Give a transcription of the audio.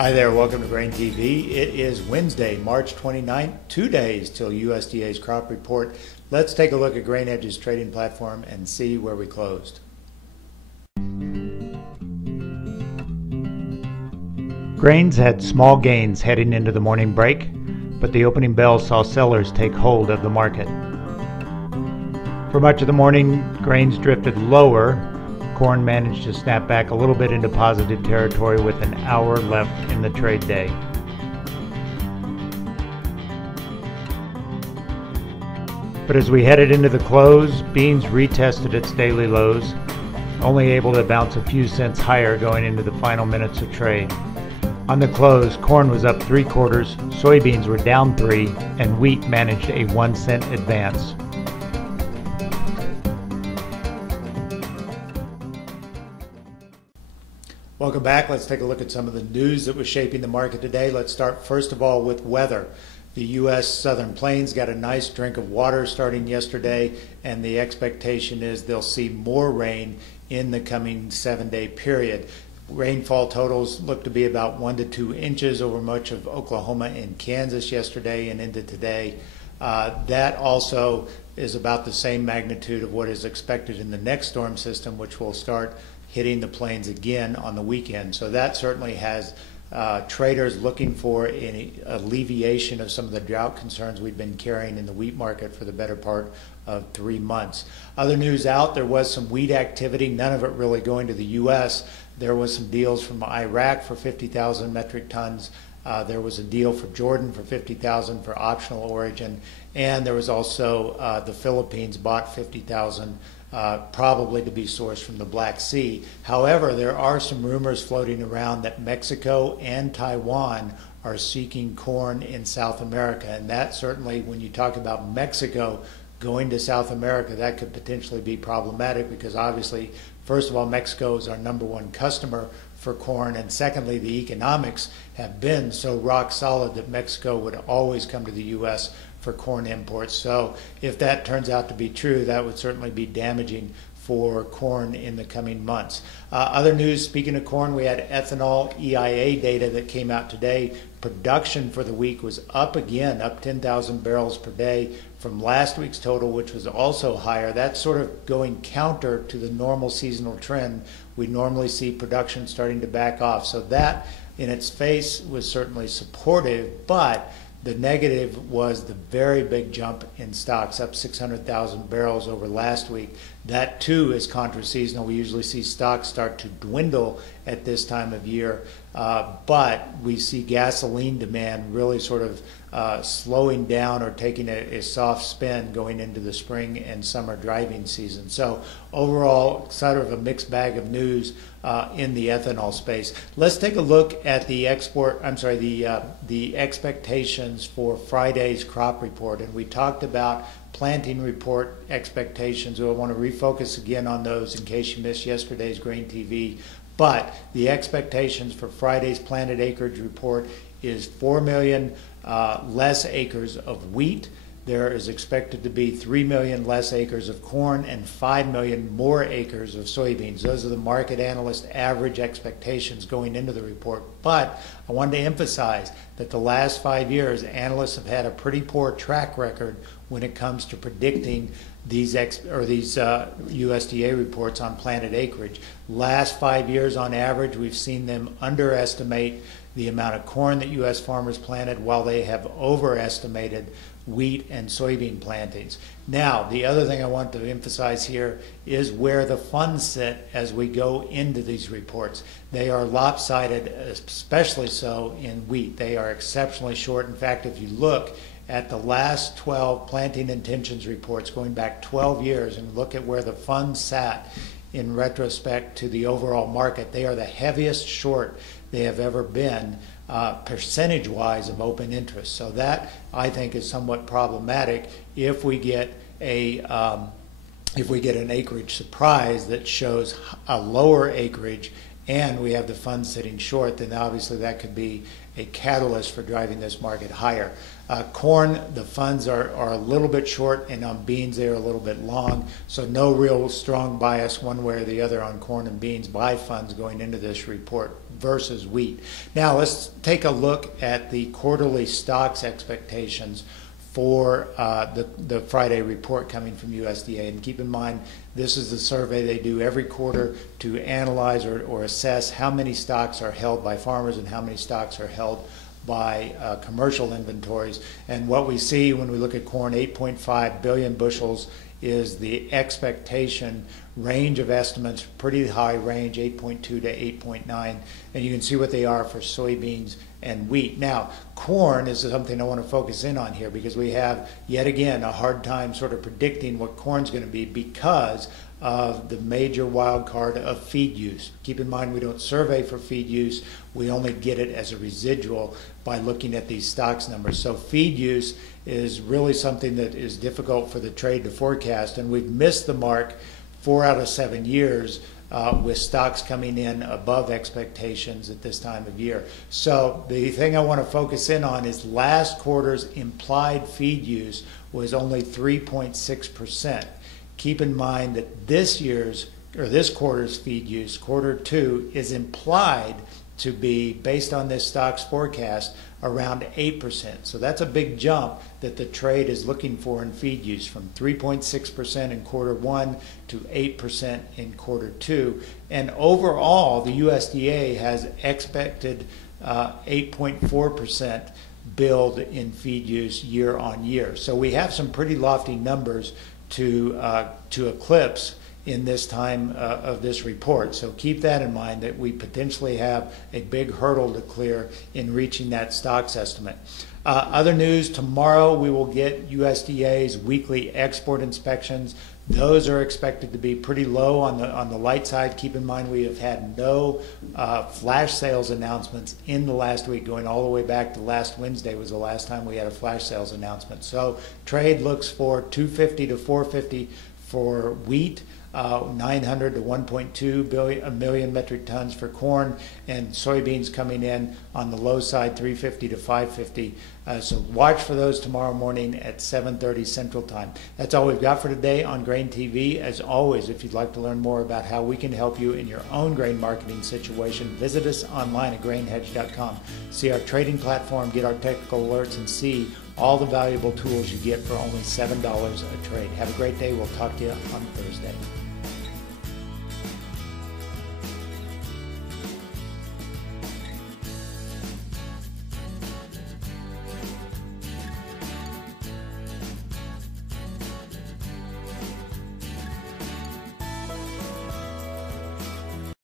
Hi there, welcome to Grain TV. It is Wednesday, March 29th, 2 days till USDA's crop report. Let's take a look at GrainEdge's trading platform and see where we closed. Grains had small gains heading into the morning break, but the opening bell saw sellers take hold of the market. For much of the morning, grains drifted lower. Corn managed to snap back a little bit into positive territory with an hour left in the trade day. But as we headed into the close, beans retested its daily lows, only able to bounce a few cents higher going into the final minutes of trade. On the close, corn was up 3/4, soybeans were down 3, and wheat managed a 1-cent advance. Welcome back. Let's take a look at some of the news that was shaping the market today. Let's start first of all with weather. The U.S. Southern Plains got a nice drink of water starting yesterday, and the expectation is they'll see more rain in the coming 7-day period. Rainfall totals look to be about 1 to 2 inches over much of Oklahoma and Kansas yesterday and into today. That also is about the same magnitude of what is expected in the next storm system, which will start hitting the plains again on the weekend. So that certainly has traders looking for an alleviation of some of the drought concerns we've been carrying in the wheat market for the better part of 3 months. Other news out, there was some wheat activity, none of it really going to the U.S. There was some deals from Iraq for 50,000 metric tons. There was a deal for Jordan for 50,000 for optional origin, and there was also the Philippines bought 50,000 probably to be sourced from the Black Sea. However, there are some rumors floating around that Mexico and Taiwan are seeking corn in South America, and that certainly, when you talk about Mexico going to South America, that could potentially be problematic because obviously, first of all, Mexico is our #1 customer for corn, and secondly, the economics have been so rock solid that Mexico would always come to the U.S. for corn imports. So if that turns out to be true, that would certainly be damaging for corn in the coming months. Other news, speaking of corn, we had ethanol EIA data that came out today. Production for the week was up again, up 10,000 barrels per day from last week's total, which was also higher. That's sort of going counter to the normal seasonal trend. We normally see production starting to back off. So that in its face was certainly supportive, but the negative was the very big jump in stocks, up 600,000 barrels over last week. That too is contra-seasonal. We usually see stocks start to dwindle at this time of year, but we see gasoline demand really sort of slowing down or taking a soft spin going into the spring and summer driving season. So overall, sort of a mixed bag of news in the ethanol space. Let's take a look at the expectations for Friday's crop report, and we talked about planting report expectations. I want to refocus again on those in case you missed yesterday's Grain TV. But the expectations for Friday's planted acreage report is 4 million less acres of wheat. There is expected to be 3 million less acres of corn and 5 million more acres of soybeans. Those are the market analyst average expectations going into the report. But I wanted to emphasize that the last 5 years, analysts have had a pretty poor track record when it comes to predicting these USDA reports on planted acreage. Last 5 years on average, we've seen them underestimate the amount of corn that U.S. farmers planted while they have overestimated wheat and soybean plantings. Now, the other thing I want to emphasize here is where the funds sit as we go into these reports. They are lopsided, especially so in wheat. They are exceptionally short. In fact, if you look at the last 12 planting intentions reports going back 12 years and look at where the funds sat in retrospect to the overall market, they are the heaviest short they have ever been percentage-wise of open interest. So that, I think, is somewhat problematic if we get an acreage surprise that shows a lower acreage and we have the funds sitting short, then obviously that could be a catalyst for driving this market higher. Corn, the funds are a little bit short, and on beans they are a little bit long, so no real strong bias one way or the other on corn and beans by funds going into this report versus wheat. Now let's take a look at the quarterly stocks expectations for the Friday report coming from USDA. And keep in mind, this is the survey they do every quarter to analyze or assess how many stocks are held by farmers and how many stocks are held by commercial inventories. And what we see when we look at corn, 8.5 billion bushels is the expectation. Range of estimates, pretty high range, 8.2 to 8.9, and you can see what they are for soybeans and wheat. Now, corn is something I want to focus in on here because we have, yet again, a hard time sort of predicting what corn's going to be because of the major wild card of feed use. Keep in mind, we don't survey for feed use. We only get it as a residual by looking at these stocks numbers. So feed use is really something that is difficult for the trade to forecast, and we've missed the mark 4 out of 7 years with stocks coming in above expectations at this time of year. So the thing I want to focus in on is last quarter's implied feed use was only 3.6%. Keep in mind that this quarter's feed use, quarter 2, is implied to be, based on this stock's forecast, around 8%. So that's a big jump that the trade is looking for in feed use, from 3.6% in quarter 1 to 8% in quarter 2. And overall, the USDA has expected 8.4% build in feed use year on year. So we have some pretty lofty numbers to eclipse in this time of this report. So keep that in mind, that we potentially have a big hurdle to clear in reaching that stocks estimate. Other news, tomorrow we will get USDA's weekly export inspections. Those are expected to be pretty low on the light side. Keep in mind, we have had no flash sales announcements in the last week, going all the way back to last Wednesday was the last time we had a flash sales announcement. So trade looks for 250 to 450 for wheat, 900 to 1.2 million metric tons for corn, and soybeans coming in on the low side, 350 to 550. So watch for those tomorrow morning at 7:30 Central Time. That's all we've got for today on Grain TV. As always, if you'd like to learn more about how we can help you in your own grain marketing situation, visit us online at grainhedge.com. See our trading platform, get our technical alerts, and see all the valuable tools you get for only $7 a trade. Have a great day. We'll talk to you on Thursday.